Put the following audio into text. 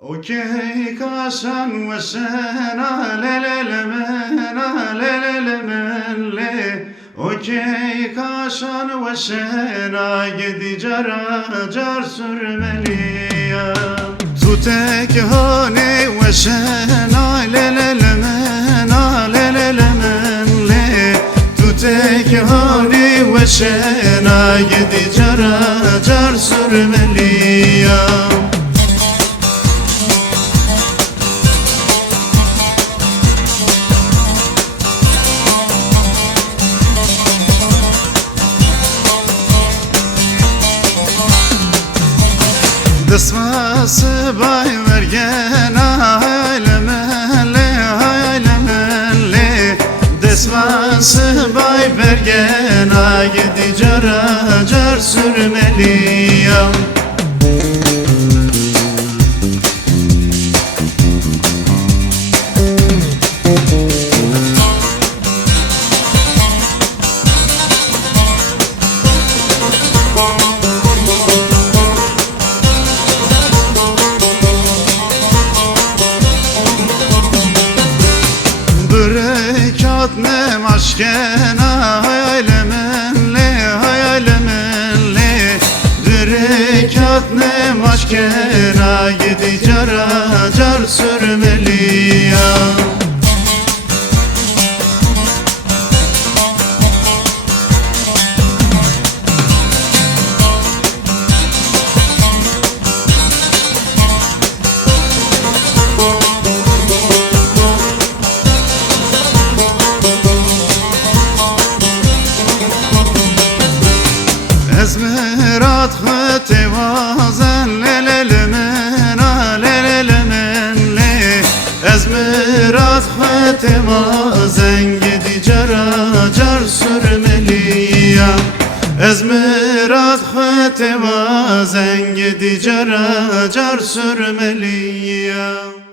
Okey kasan ve sena lelelemen lelelemen le. Okey kasan ve sena gidi car sürmeli ya. Tutek hane ve sena lelelemen lelelemen le. Tutek hane ve sena gidi car sürmeli ya. Dısması bay vergen haylemenle Dısması bay vergen gidi car sürmeliyim. Berekat ne maşkena hayalemenle Berekat ne maşkena gidi car sürmeliyim. Ezmerat hıte vazen lelelemen lelelemen le Ezmerat hıte vazen gidi car sürmeliyim. Ezmerat hıte vazen gidi car sürmeliyim.